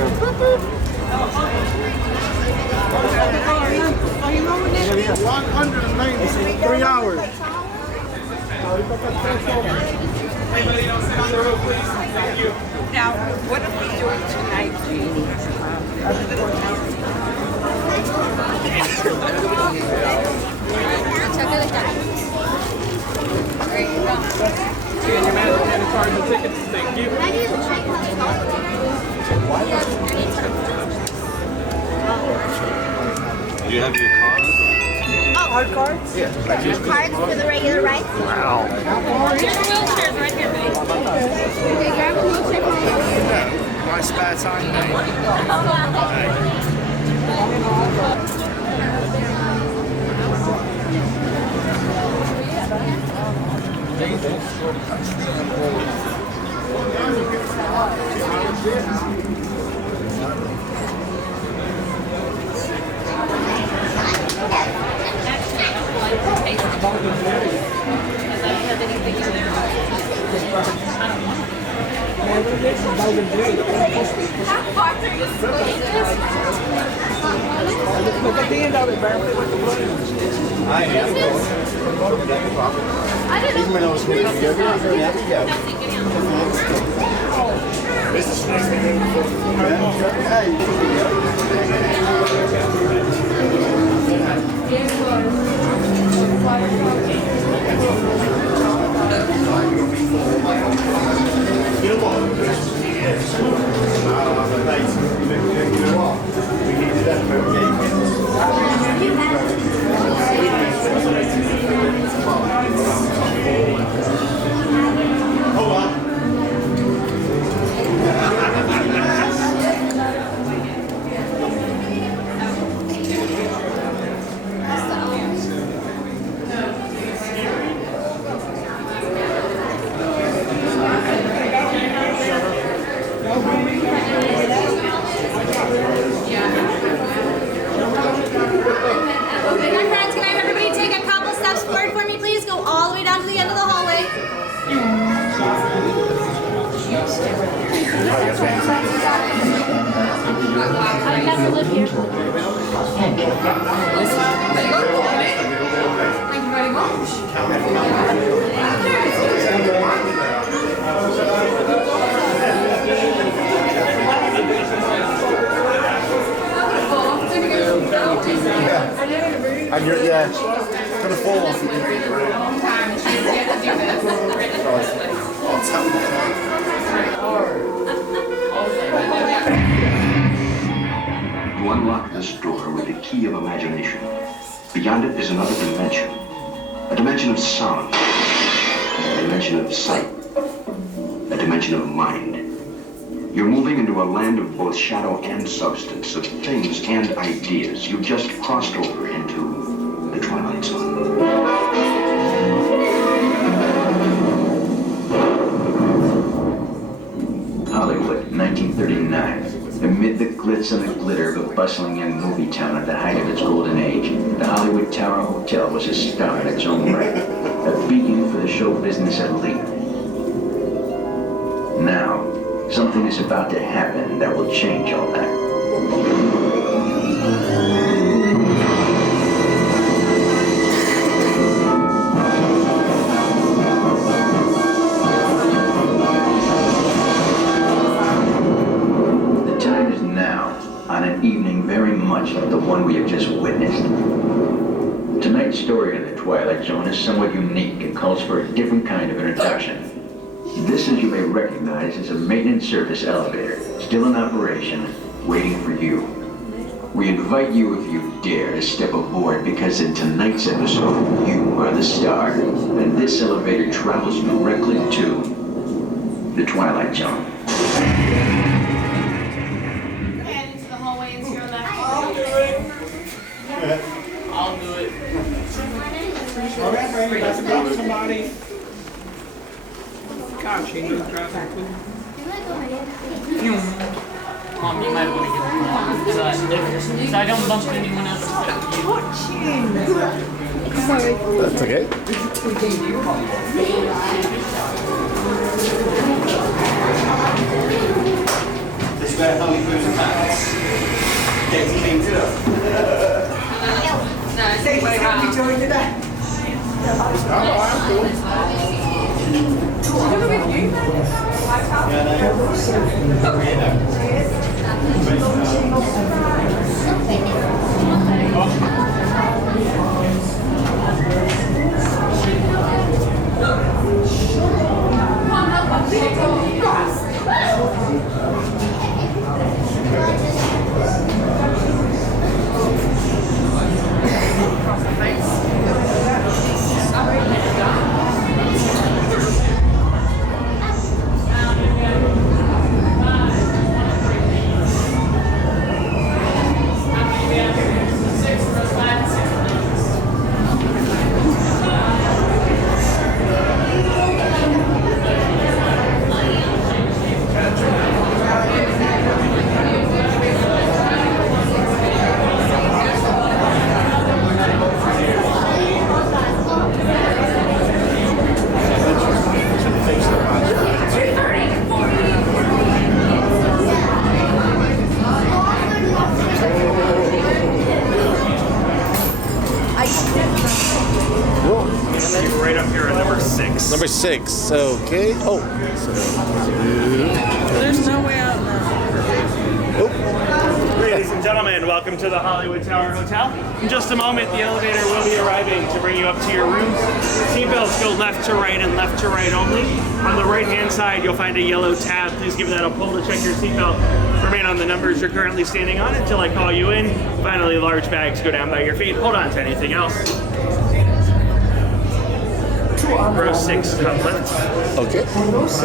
go. Are you rolling it? 190. 3 hours. Now, what are we doing tonight, Jeannie? There you go. Your man had a card and tickets. Thank you. Do you have your card? Hard cards? Yeah. Cards for the regular rides? Wow. Here's the wheelchairs right here, baby. Okay, grab a wheelchair for me. My spare time, mate. Look at the end of it, Barry. I am. I didn't know. Even when I was with you, business you know what? We needed that for hold on. Can I have everybody take a couple steps forward for me, please? Go all the way down to the end of the hallway. I have to live here. Thank you very And you're, yeah, gonna fall off. You unlock this door with the key of imagination. Beyond it is another dimension. A dimension of sound. A dimension of sight. A dimension of mind. You're moving into a land of both shadow and substance, of things and ideas. You just crossed over into the Twilight Zone. Hollywood, 1939. Amid the glitz and the glitter of a bustling young movie town at the height of its golden age, the Hollywood Tower Hotel was a star in its own right, a beacon for the show business elite. Now, something is about to happen that will change all that. The time is now, on an evening very much like the one we have just witnessed. Tonight's story in the Twilight Zone is somewhat unique and calls for a different kind of introduction. This, as you may recognize, is a maintenance service elevator, still in operation, waiting for you. We invite you, if you dare, to step aboard, because in tonight's episode, you are the star, and this elevator travels directly to the Twilight Zone. Head into the hallway and to your left. I'll do it. All right, Randy, let's grab somebody. Gosh, you need to grab that food. Mom, you might want to get the mom so I don't bump anyone else. That's okay. Right up here at number 6. Number 6. Okay. Oh. There's no way out now. Ladies and gentlemen, welcome to the Hollywood Tower Hotel. In just a moment, the elevator will be arriving to bring you up to your rooms. Seatbelts go left to right and left to right only. On the right-hand side, you'll find a yellow tab. Please give that a pull to check your seatbelt. Remain on the numbers you're currently standing on until I call you in. Finally, large bags go down by your feet. Hold on to anything else. Row 6, top left. Okay. Just row 6.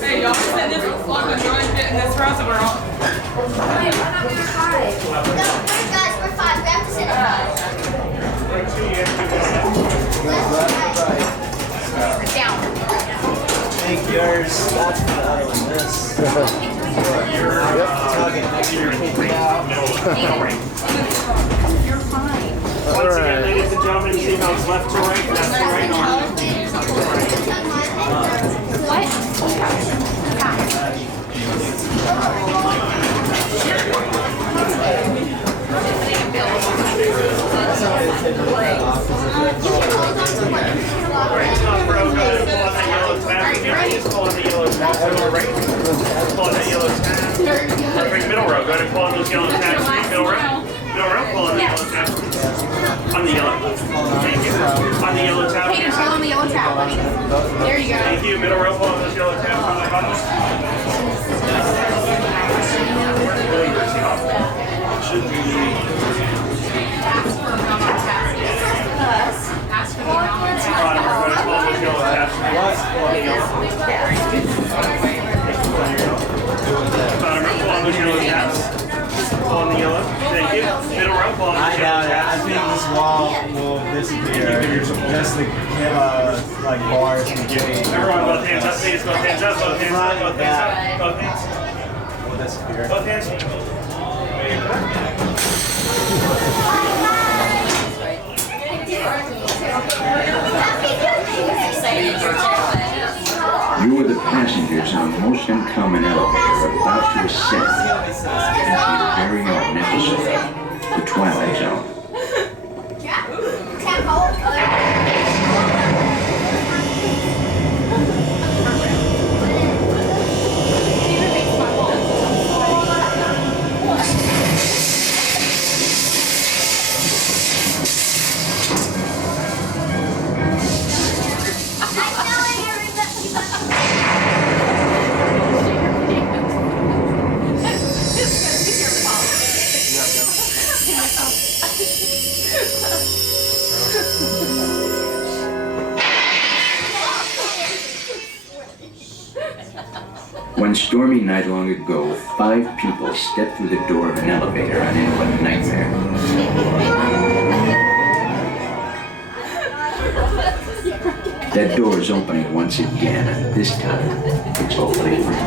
Hey, y'all said this was fun to join fit in this restaurant. Guys, we're 5. We have to sit at 5. Down. Take yours. That's the other one. This. Tug it. Make sure you take it out. You're fine. Once again, ladies and gentlemen, seatbelts left to right, left to right only. What? Right, top row, go ahead and pull on that yellow tab. Just pull on the yellow tab to the right. Pull on that yellow tab. Perfect, middle row, go ahead and pull on those yellow tabs. Middle row. Middle row, pull on the yellow tab. On the yellow. Thank you. On the yellow tab. Hey, pull on the yellow tab, buddy. There you go. Thank you. Middle row, pull on those yellow tabs on the bottom. Bottom row, go ahead and pull on those yellow tabs. Bottom row, pull on those yellow tabs. Pull on the yellow. Thank you. Middle row, pull on those I yellow doubt it. I tabs. think this wall will disappear. Just to give like bars and giving. Everyone, both hands up, please. Both hands up, both hands up, both hands up, both hands. Will disappear. Both hands. You are the passengers on a most uncommon elevator about to ascend into your very own episode, the Twilight Zone. One stormy night long ago, 5 people stepped through the door of an elevator and into a nightmare. That door is opening once again, and this time, it's hopefully for you.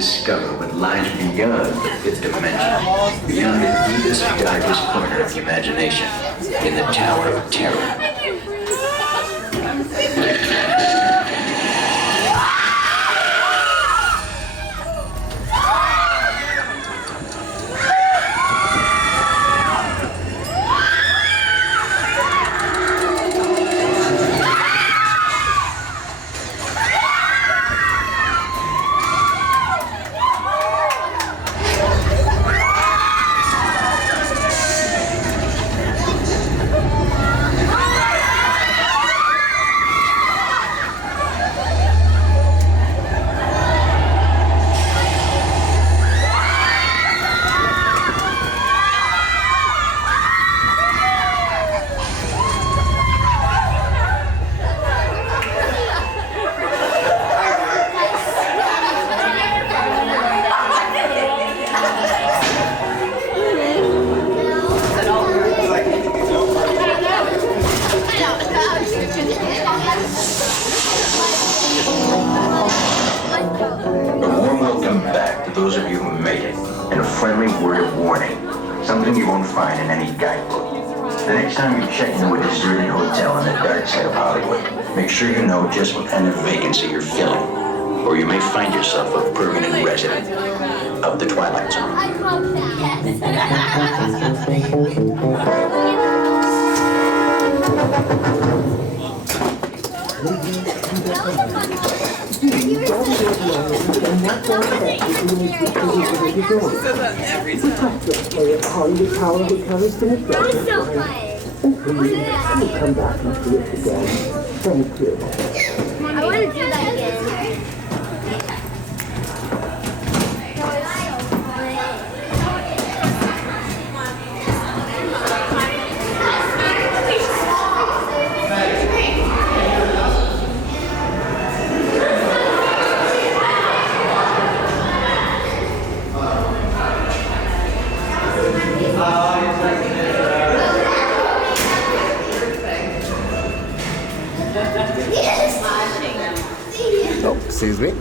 discover what lies beyond the fifth dimension, beyond the deepest, darkest corner of imagination, in the Tower of Terror. Those of you who made it, and a friendly word of warning, something you won't find in any guidebook. The next time you check into a deserted hotel on the dark side of Hollywood, make sure you know just what kind of vacancy you're filling, or you may find yourself a permanent resident of the Twilight Zone. I love Come back and do it again. Thank you. I want to do that again. Oh, excuse me.